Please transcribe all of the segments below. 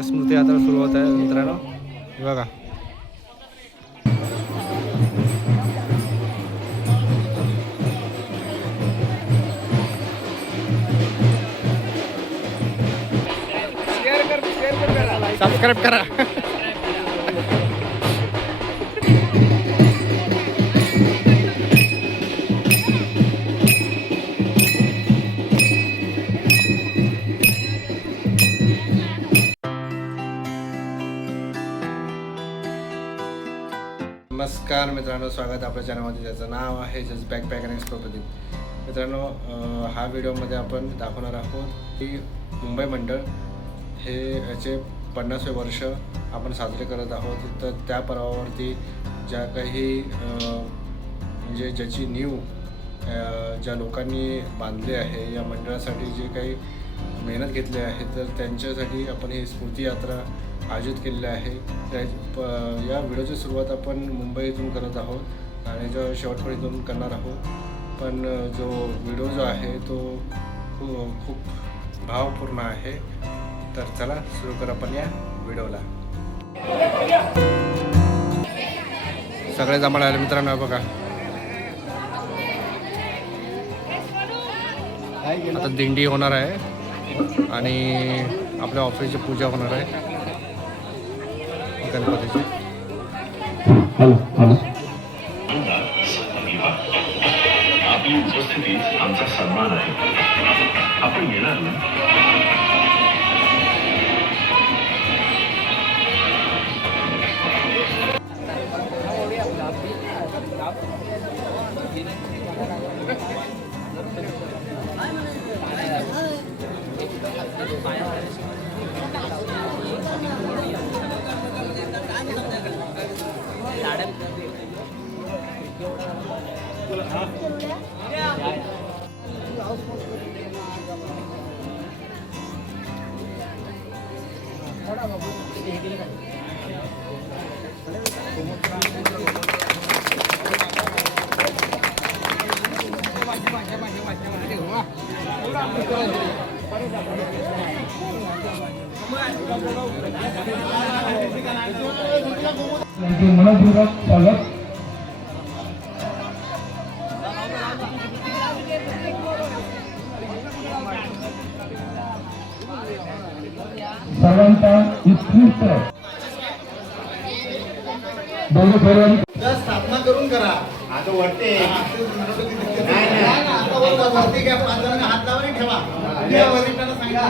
आपला स्मृती यात्रा सुरू होत आहे मित्रांनो. बघा सबस्क्राईब करा. नमस्कार मित्रांनो, स्वागत आपल्या चॅनलमध्ये. ज्याचं नाव आहे just backpack and explore Pradeep. मित्रांनो, हा व्हिडिओमध्ये आपण दाखवणार आहोत की मुंबई मंडळ हे याचे 50वे वर्ष आपण साजरे करत आहोत. तर त्या पर्वावरती ज्या काही म्हणजे ज्याची नीव ज्या लोकांनी बांधली आहे, या मंडळासाठी जे काही मेहनत घेतली आहे, तर त्यांच्यासाठी आपण ही स्मृती यात्रा आयोजित केलेलं आहे. या व्हिडिओची सुरुवात आपण मुंबईतून करत आहोत आणि जो शेवटपर्यंत करणार आहोत. पण जो व्हिडिओ जो आहे तो खूप भावपूर्ण आहे. तर चला सुरू करू आपण या व्हिडिओला. सगळे जमा आले मित्रांनो. बघा आता दिंडी होणार आहे आणि आपल्या ऑफिसची पूजा होणार आहे गणपतीची. आपली उपस्थिती आमचा सन्मान आहे. आपण येणार ना? मनपूर्वक स्वागत. सर्वांचा उत्कृष्ट स्थापना करून करा. आता वाटते वरती घ्या, 5 जणांना हात लावा आणि ठेवा. या वरिष्ठांना सांगितलं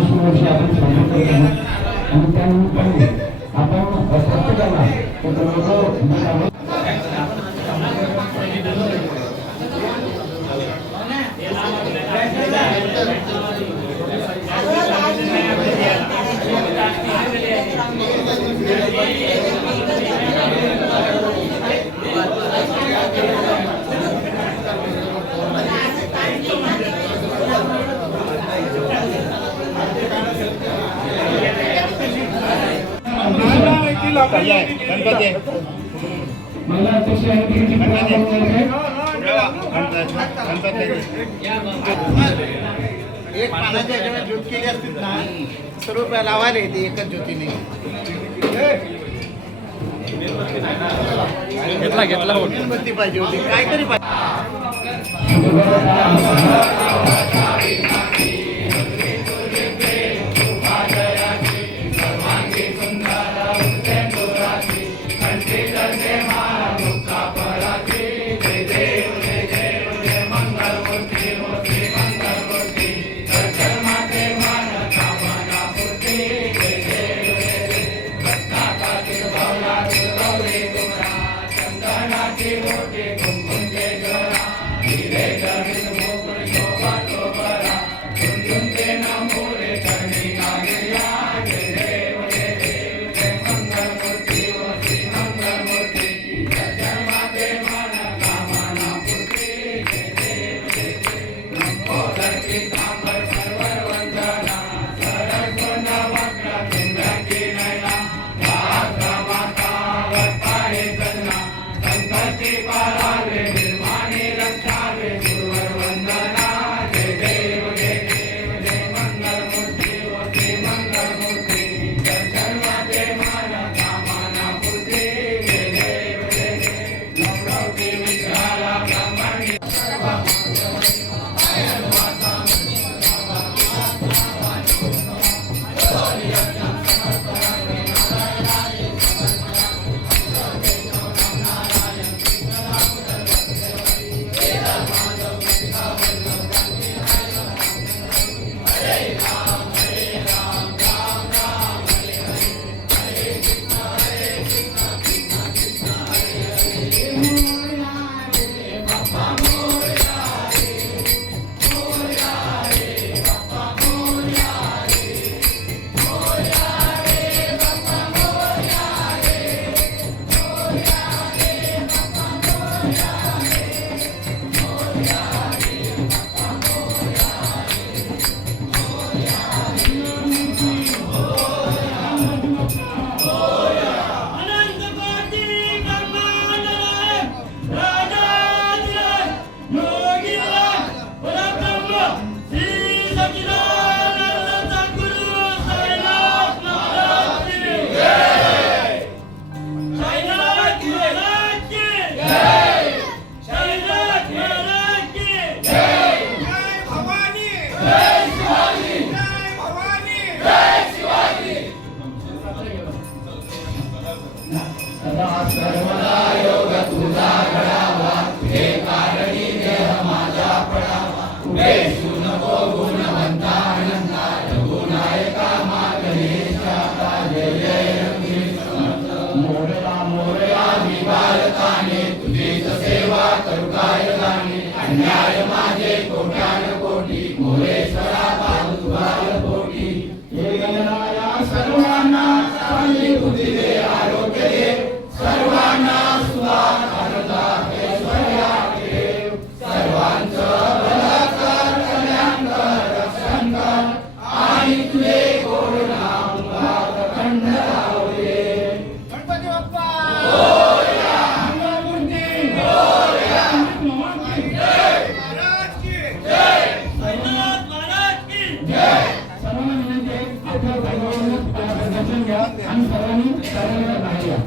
50 वर्षे आपण साजरे करत आहोत आणि त्यानिमित्ताने आपण प्रत्येकाला मला अध्यक्ष एक पानाच्या ह्याच्यामध्ये ज्योत केली असतील ना सर्व लावायला येते एकच ज्योतीने. घेतला मेणबत्ती पाहिजे होती काहीतरी पाहिजे.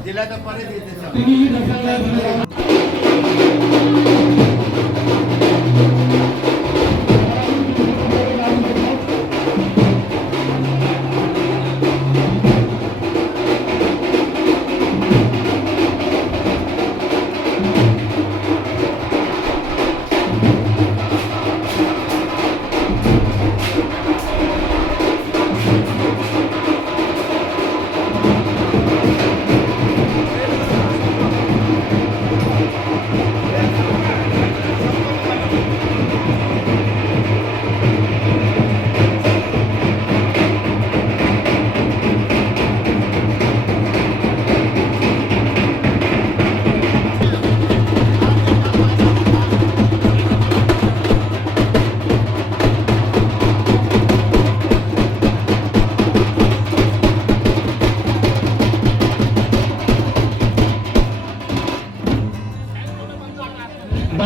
दिला तर परत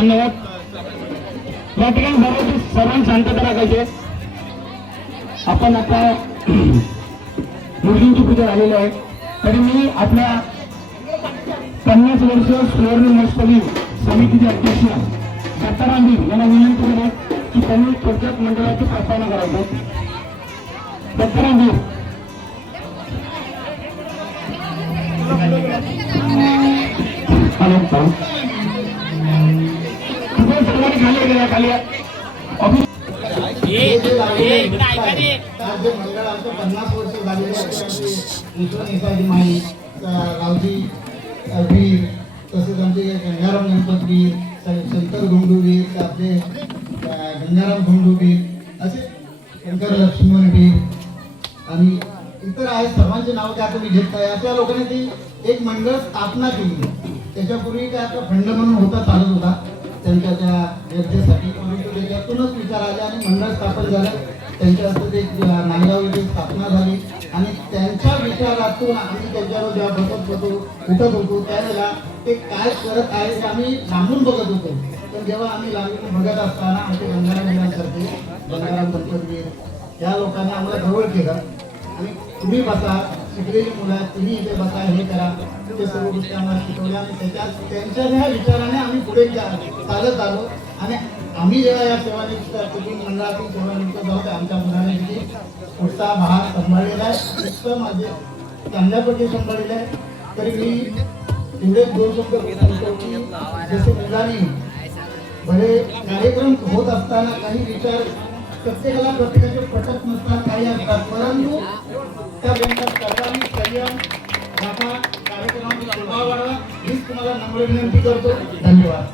धन्यवाद. या ठिकाणी सर्वांनी शांतता राखायची. आपण आता मुलींची पूजा झालेली आहे. तरी मी आपल्या 50 वर्ष सुवर्ण महोत्सवी समितीचे अध्यक्ष दत्तारामजी यांना विनंती करत की त्यांनी थोडक्यात मंडळाची प्रस्तावना करायची. दत्तारामजी हॅलो सर्वांनी खाली गेल्या खाली जे मंडळ आमचं 50 वर्ष झालेले आहे. माई रावजी वीर, तसेच आमचे गंगाराम गणपत वीर, शंकर घोंगडू वीर, आपले गंगाराम घोंगडू वीर, असे शंकर लक्ष्मण वीर आणि इतर आहेत. सर्वांचे नाव काय तुम्ही घेत आहे. अशा लोकांनी ती एक मंडळ स्थापना केली. त्याच्यापूर्वी काय आपला फंड म्हणून होता, चालत होता त्यांच्या त्या व्यर्थेसाठी, परंतु त्याच्यातूनच विचार आले आणि मंडळ स्थापन झालं. त्यांच्या हस्ते एक नांदगाव येथे स्थापना झाली आणि त्यांच्या विचारातून आम्ही त्यांच्यावर जेव्हा बसत होतो, उठत होतो, त्यावेळेला ते काय करत आहे ते आम्ही लांबून बघत होतो. पण जेव्हा आम्ही लांबून बघत असताना आमचे गंगारामवीरांसारखे गंगाराम गणपतवीर या लोकांनी आम्हाला जवळ केलं आणि तुम्ही बसा, शिकलेली मुलं आहेत, तुम्ही इथे बसा, हे करा, ते सर्व गोष्टी आम्हाला शिकवल्या आणि त्यांच्या ह्या विचाराने आम्ही पुढे चालत आलो. आणि आम्ही जेव्हा या सेवानिवृत्त कुटुंब मंडळातून सेवानिवृत्त झालो तर आमच्या मुलाने किती पुढचा भाग सांभाळलेला आहे, उत्तम माझे चांगल्यापैकी सांभाळलेला आहे. तरी मी एवढे 2 शब्द बोलतो की जसे मुलांनी बरे कार्यक्रम होत असताना काही विचार प्रत्येकाचे पटत नसतात, काही असतात, परंतु त्या बेंतात सर्वांनी संयम राखा, कार्यक्रमाची शोभा वाढवा हीच तुम्हाला नम्र विनंती करतो. धन्यवाद.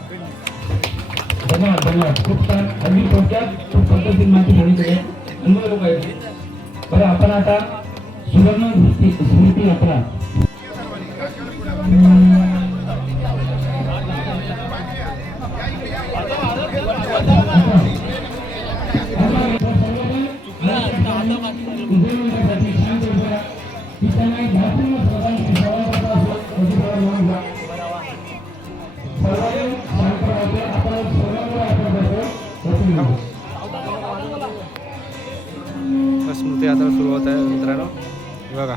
धन्यवाद धन्यवाद. खूप छान. अगदी थोडक्यात खूप पद्धतीने माहिती सांगितली आहे. मुलं लोक आहेत. बरं आपण आता सुवर्ण स्मृती यात्रा स्मृती यात्रा सुरू होत आहे मित्रांनो. बघा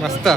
मस्त.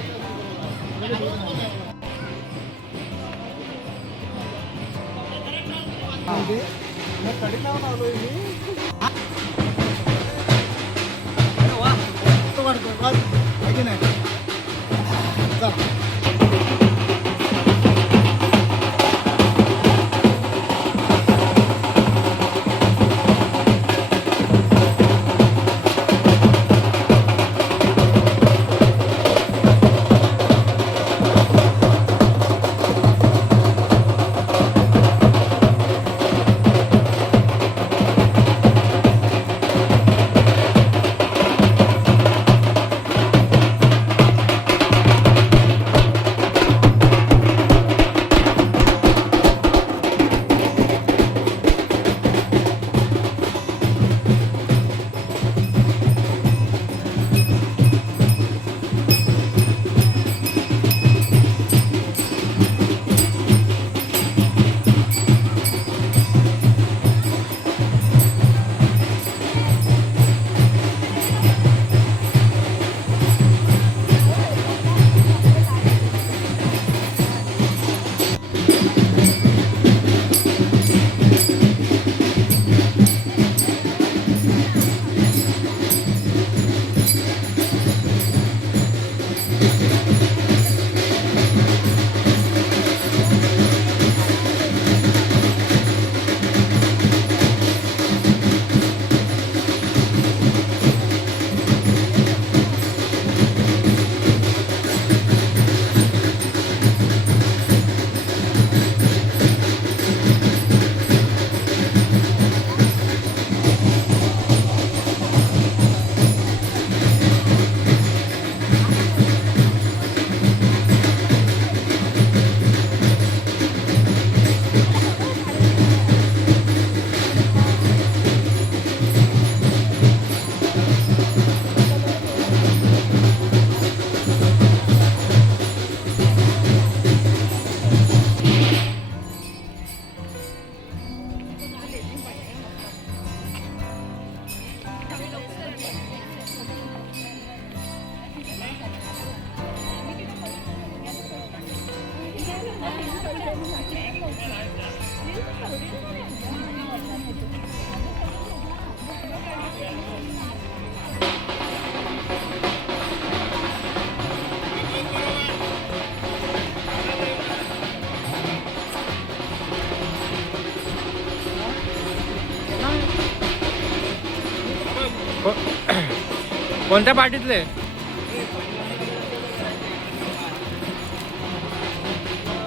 कोणत्या पार्टीतले?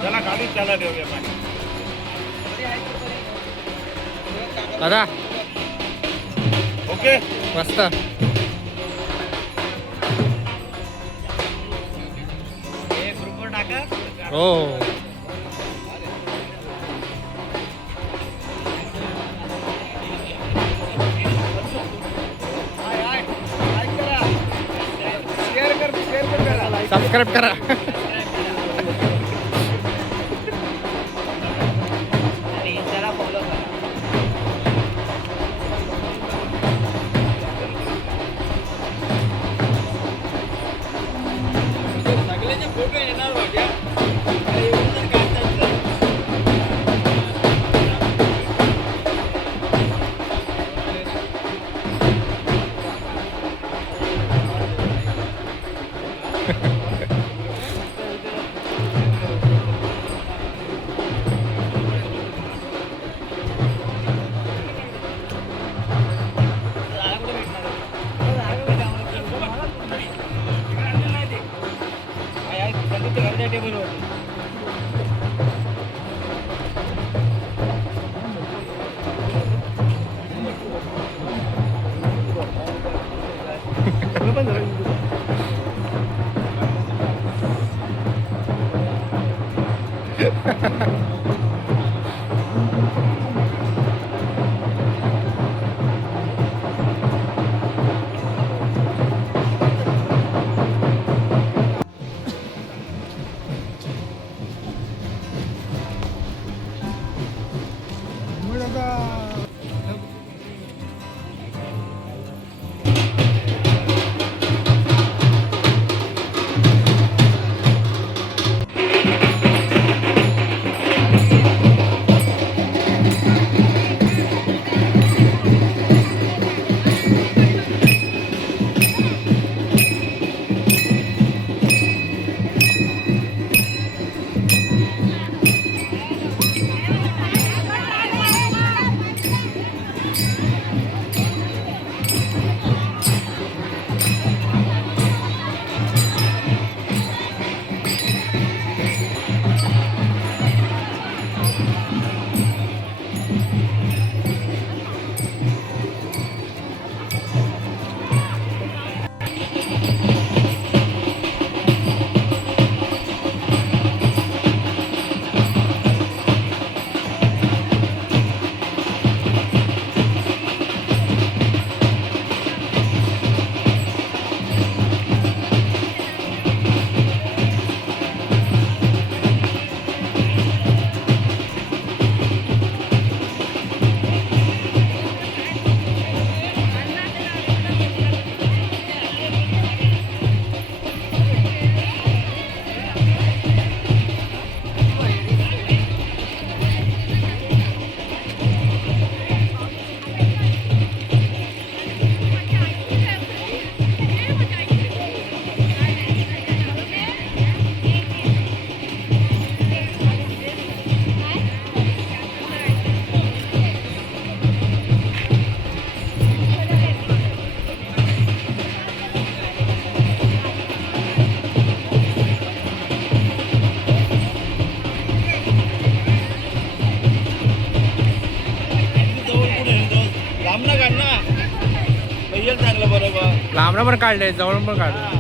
चला गाडी त्याला देऊया पाणी. दादा ओके मस्त. ग्रुपवर टाका. हो सबस्क्राईब करा. लांबणं पण काढले, जवळ पण काढले.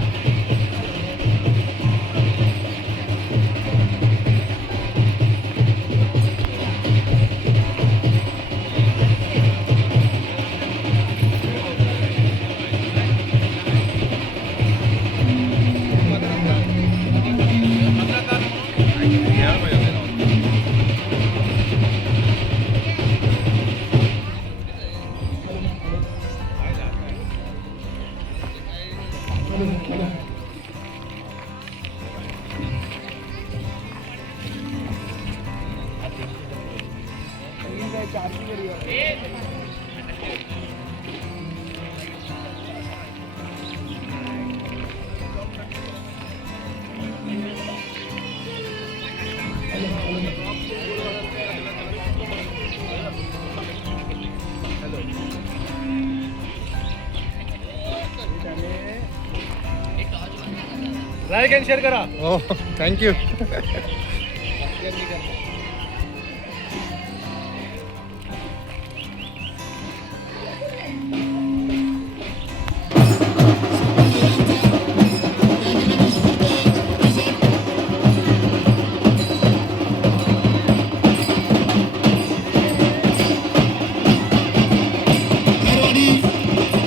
लाईक अँड शेअर करा. हो, थँक्यू.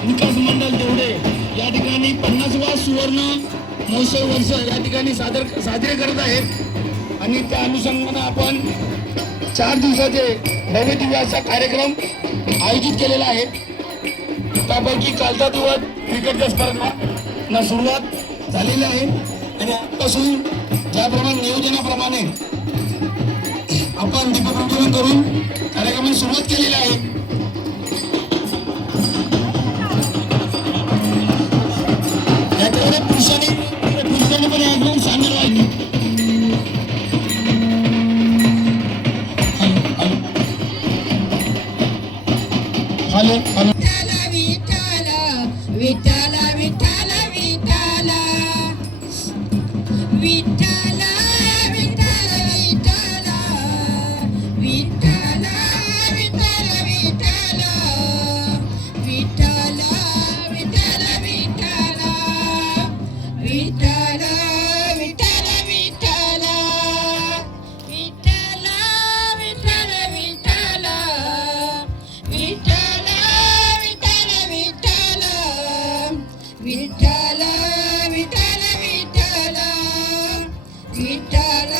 विकास मंडळ देवडे या ठिकाणी 50वा सुवर्ण महोत्सव वर्ष या ठिकाणी साजरे करत आहेत आणि त्या अनुषंगाने आपण 4 दिवसाचे भव्य दिव्य असा कार्यक्रम आयोजित केलेला आहे. त्यापैकी कालचा दिवस क्रिकेटच्या स्पर्धा सुरुवात झालेली आहे आणि आजपासून ज्याप्रमाणे नियोजनाप्रमाणे आपण दीपप्रज्वलन करून कार्यक्रमाला सुरुवात केलेली आहे. याच्याकडे पुरुषांनी पण एकदम सामील व्हायचे. हॅलो हॅलो विठाला विठाला विठाला विठाला विठाला विठाला विठाला विठाला विठाला विठाला विठाला विठाला विठाला विठ्ठल विठ्ठल विठ्ठल विठ्ठल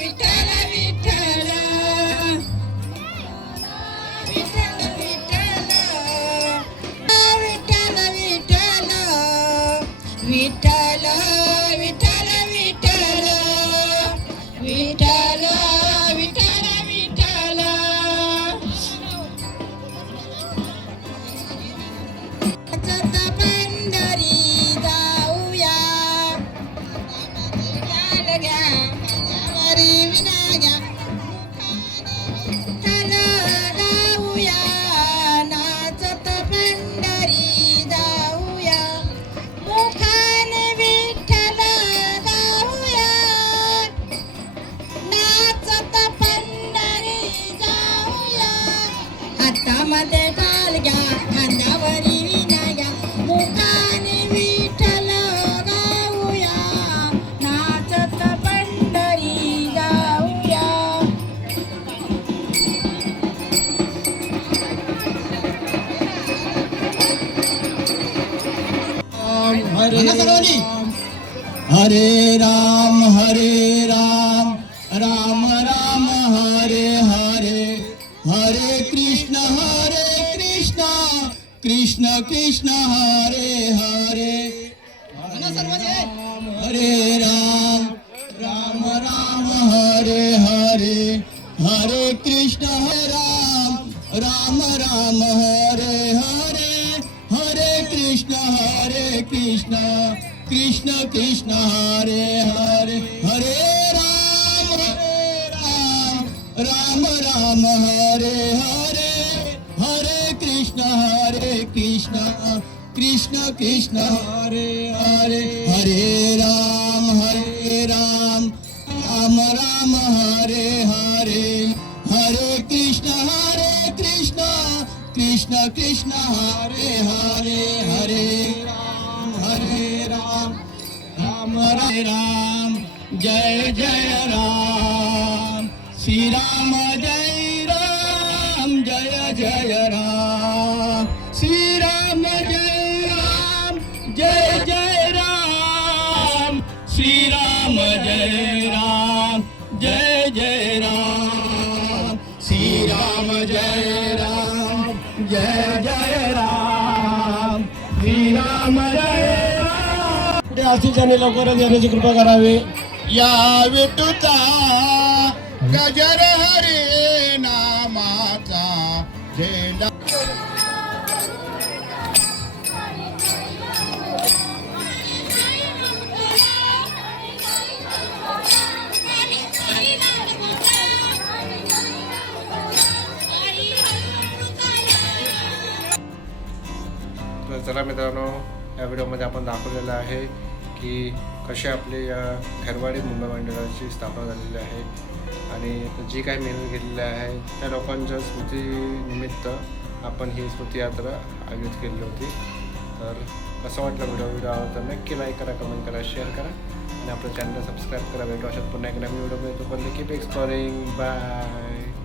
विठ्ठल विठ्ठल विठ्ठल विठ्ठल विठ्ठल विठ्ठल विठ्ठल विठ्ठल विठ्ठल विठ्ठल विठ्ठल सत पंढरी जाऊया घ्या माझ्यावरी विना घ्या विठ्ठल जाऊया नाचत पंढरी जाऊया मुखाने विठ्ठल जाऊया नाचत पंढरी जाऊया हातामध्ये ढाल घ्या खांद्यावरी विना घ्या मुखाने विठ्ठल गाऊया नाचत पंढरी जाऊया हरे राम राम राम हरे हरे हरे कृष्ण कृष्ण कृष्ण हरे हरे हरे राम राम हरे हरे हरे कृष्ण राम हरे हरे हरे कृष्ण कृष्ण कृष्ण हरे हरे हरे राम हरे हरे हरे कृष्ण कृष्ण कृष्ण हरे हरे हरे राम राम हरे हरे हरे कृष्ण कृष्ण कृष्ण हरे हरे हरे राम राम जय जय राम श्री राम जय जय राम श्री राम जय जय राम श्री राम जय जय राम श्री राम जय जय राम श्री राम जय राम कुठे असतील त्यांनी लवकरच येण्याची कृपा करावी या विठूचा गजर हरे नामाचा झेंडा तर चला मित्रांनो, या व्हिडिओमध्ये आपण दाखवलेलं आहे की कशी आपली या घरवाडी मुंबई मंडळाची स्थापना झालेली आहे आणि जी काही मेहनत घेतलेली आहे त्या लोकांच्या स्मृतीनिमित्त आपण ही स्मृतियात्रा आयोजित केली होती. तर कसं वाटलं व्हिडिओ आवडतं नक्की लाईक करा, कमेंट करा, शेअर करा आणि आपल्या चॅनलला सबस्क्राईब करा. भेटू अशात पुन्हा एक नवीन व्हिडिओमध्ये. तोपर्यंत कीप एक्सप्लोरिंग. बाय.